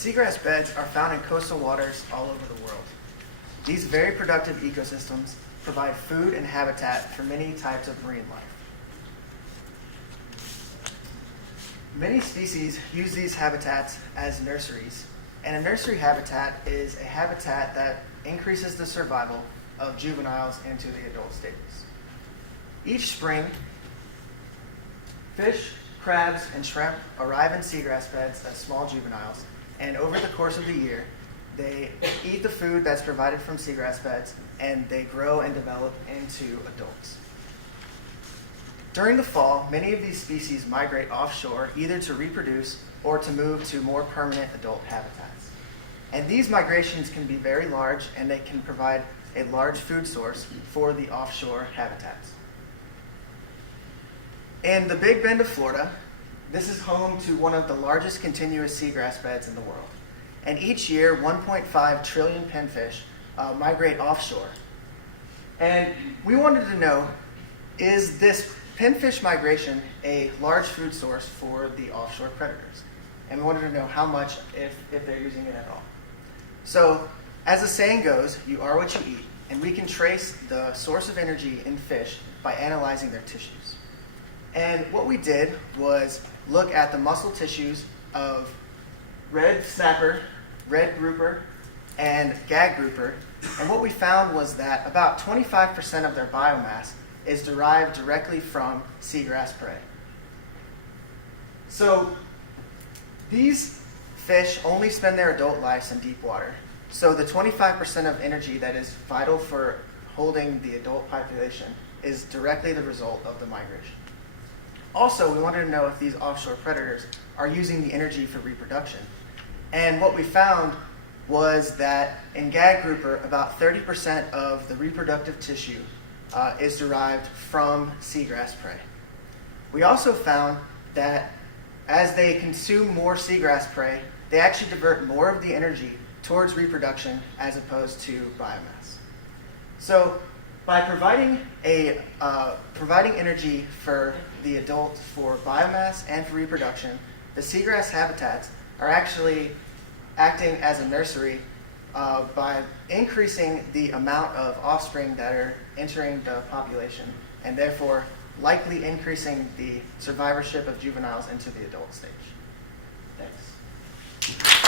Seagrass beds are found in coastal waters all over the world. These very productive ecosystems provide food and habitat for many types of marine life. Many species use these habitats as nurseries, and a nursery habitat is a habitat that increases the survival of juveniles into the adult stages. Each spring, fish, crabs, and shrimp arrive in seagrass beds as small juveniles, and over the course of the year, they eat the food that's provided from seagrass beds, and they grow and develop into adults. During the fall, many of these species migrate offshore either to reproduce or to move to more permanent adult habitats. And these migrations can be very large, and they can provide a large food source for the offshore habitats. In the Big Bend of Florida, this is home to one of the largest continuous seagrass beds in the world. And each year, 1.5 trillion pinfish migrate offshore. And we wanted to know, is this pinfish migration a large food source for the offshore predators? And we wanted to know how much, if they're using it at all. So, as the saying goes, you are what you eat, and we can trace the source of energy in fish by analyzing their tissues. And what we did was look at the muscle tissues of red snapper, red grouper, and gag grouper, and what we found was that about 25% of their biomass is derived directly from seagrass prey. So these fish only spend their adult lives in deep water, so the 25% of energy that is vital for holding the adult population is directly the result of the migration. Also, we wanted to know if these offshore predators are using the energy for reproduction. And what we found was that in gag grouper, about 30% of the reproductive tissue is derived from seagrass prey. We also found that as they consume more seagrass prey, they actually divert more of the energy towards reproduction as opposed to biomass. So by providing energy for the adult for biomass and for reproduction, the seagrass habitats are actually acting as a nursery by increasing the amount of offspring that are entering the population, and therefore likely increasing the survivorship of juveniles into the adult stage. Thanks.